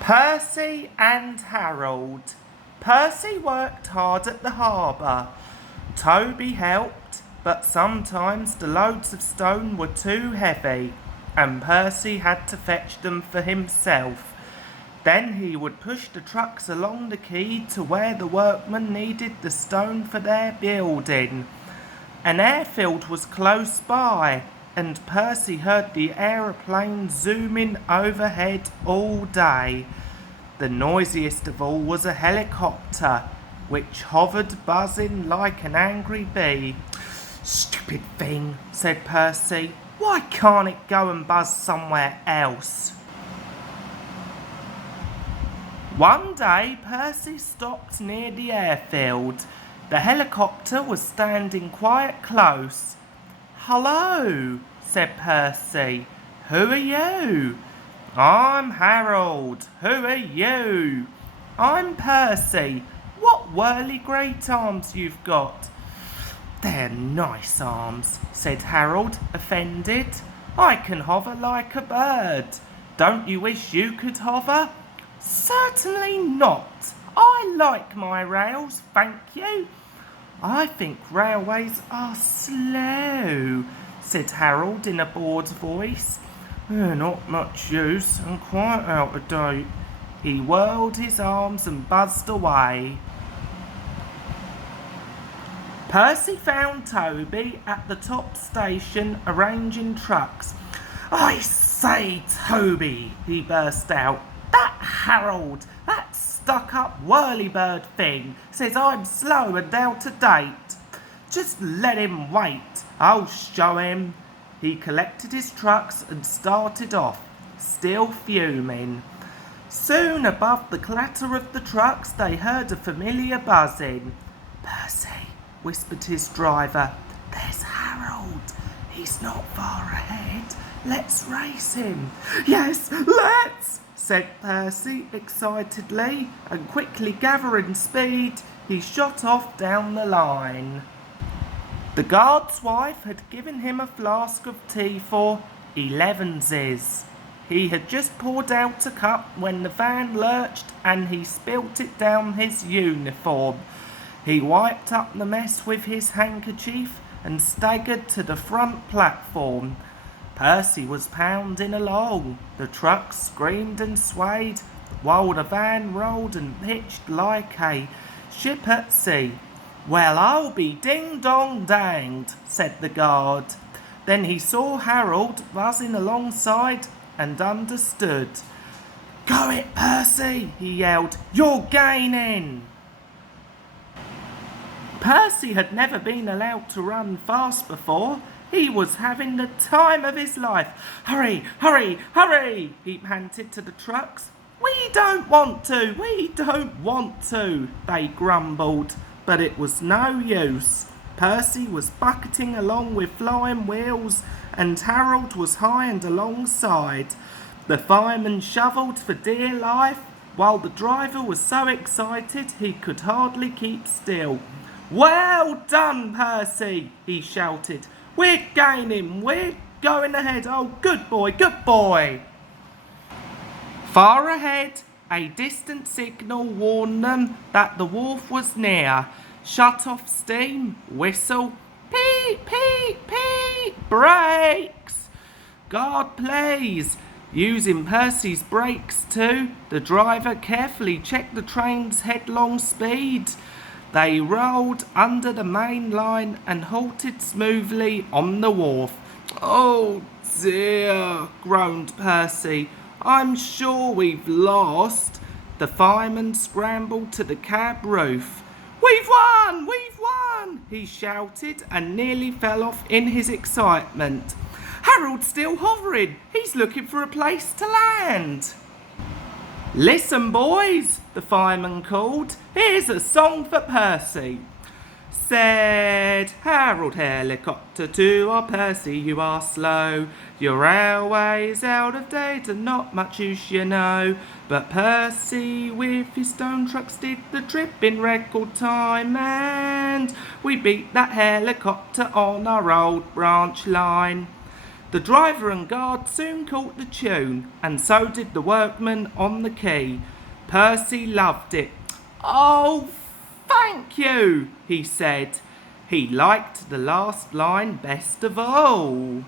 Percy and Harold. Percy worked hard at the harbour. Toby helped, but sometimes the loads of stone were too heavy, and Percy had to fetch them for himself. Then he would push the trucks along the quay to where the workmen needed the stone for their building. An airfield was close by, and Percy heard the aeroplane zooming overhead all day. The noisiest of all was a helicopter, which hovered buzzing like an angry bee. "Stupid thing," said Percy. "Why can't it go and buzz somewhere else?" One day Percy stopped near the airfield. The helicopter was standing quite close. "Hello," said Percy. "Who are you?" "I'm Harold. Who are you?" "I'm Percy. What whirly great arms you've got." "They're nice arms," said Harold, offended. "I can hover like a bird. Don't you wish you could hover?" "Certainly not. I like my rails, thank you." "I think railways are slow," said Harold in a bored voice. "They're not much use and quite out of date." He whirled his arms and buzzed away. Percy found Toby at the top station arranging trucks. "I say, Toby," he burst out, "that Harold, that stuck-up whirlybird thing, says I'm slow and out of date. Just let him wait. I'll show him." He collected his trucks and started off, still fuming. Soon above the clatter of the trucks they heard a familiar buzzing. "Percy," whispered his driver, "there's Harold. He's not far ahead. Let's race him." "Yes, let's," said Percy excitedly, and quickly gathering speed, he shot off down the line. The guard's wife had given him a flask of tea for 11s. He had just poured out a cup when the van lurched and he spilt it down his uniform. He wiped up the mess with his handkerchief and staggered to the front platform. Percy was pounding along. The truck screamed and swayed, while the van rolled and pitched like a ship at sea. "Well, I'll be ding-dong-danged," said the guard. Then he saw Harold buzzing alongside and understood. "Go it, Percy," he yelled. "You're gaining." Percy had never been allowed to run fast before. He was having the time of his life. "Hurry, hurry, hurry," he panted to the trucks. We don't want to, they grumbled. But it was no use. Percy was bucketing along with flying wheels, and Harold was high and alongside. The fireman shovelled for dear life, while the driver was so excited he could hardly keep still. "Well done, Percy," he shouted. "We're gaining, we're going ahead. Oh, good boy, good boy." Far ahead, a distant signal warned them that the wharf was near. Shut off steam, whistle, peep, peep, peep, brakes. "God, please." Using Percy's brakes too, the driver carefully checked the train's headlong speed. They rolled under the main line and halted smoothly on the wharf. "Oh dear," groaned Percy. "I'm sure we've lost." The fireman scrambled to the cab roof. "We've won! We've won!" he shouted and nearly fell off in his excitement. "Harold's still hovering. He's looking for a place to land." "Listen, boys," the fireman called. "Here's a song for Percy." Said Harold Helicopter to our Percy, "You are slow. Your railway's out of date and not much use, you know." But Percy with his stone trucks did the trip in record time, and we beat that helicopter on our old branch line. The driver and guard soon caught the tune, and so did the workman on the quay. Percy loved it. "Oh, thank you," he said. He liked the last line best of all.